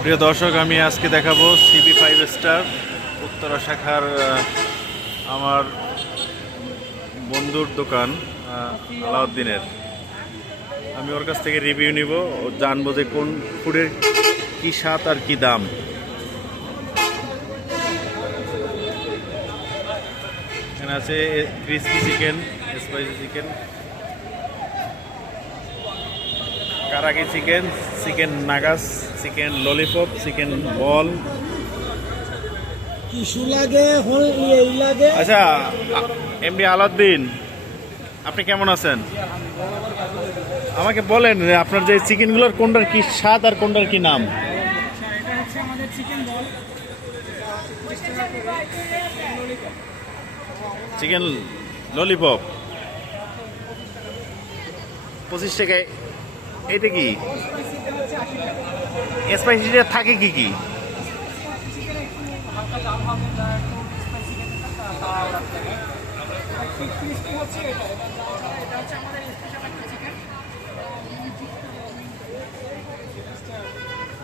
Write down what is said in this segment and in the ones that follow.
প্রিয় দর্শক, আমি আজকে দেখাবো সিবি 5 স্টার উত্তরা শাখার আমার বন্ধুর দোকান আলাউদ্দিনের। আমি ওর কাছ থেকে রিভিউ নিব, জানবো যে কোন ফুডের কি স্বাদ আর কি দাম। এখানে আছে crispy chicken, spicy chicken, karaage chicken, chicken nuggets, chicken lollipop, chicken ball. আচ্ছা এমডি আলাউদ্দিন, আপনি কেমন আছেন? আমাকে বলেন আপনার যে চিকেনগুলোর কোনটার কি স্বাদ আর কোনটার কি নাম? চিকেন ললিপপ 25 টাকায়। এইটা কি স্পাইসিটা থাকে কি কি?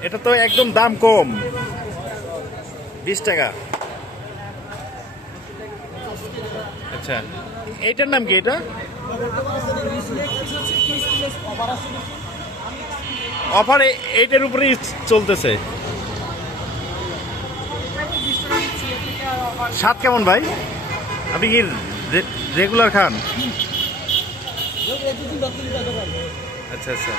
এটা তো একদম দাম কম, 20 টাকা। আচ্ছা, এইটার নাম কি? এটা অফার এইটার উপরেই চলতেছে। স্বাদ কেমন ভাই? আপনি কি রেগুলার খান? আচ্ছা আচ্ছা।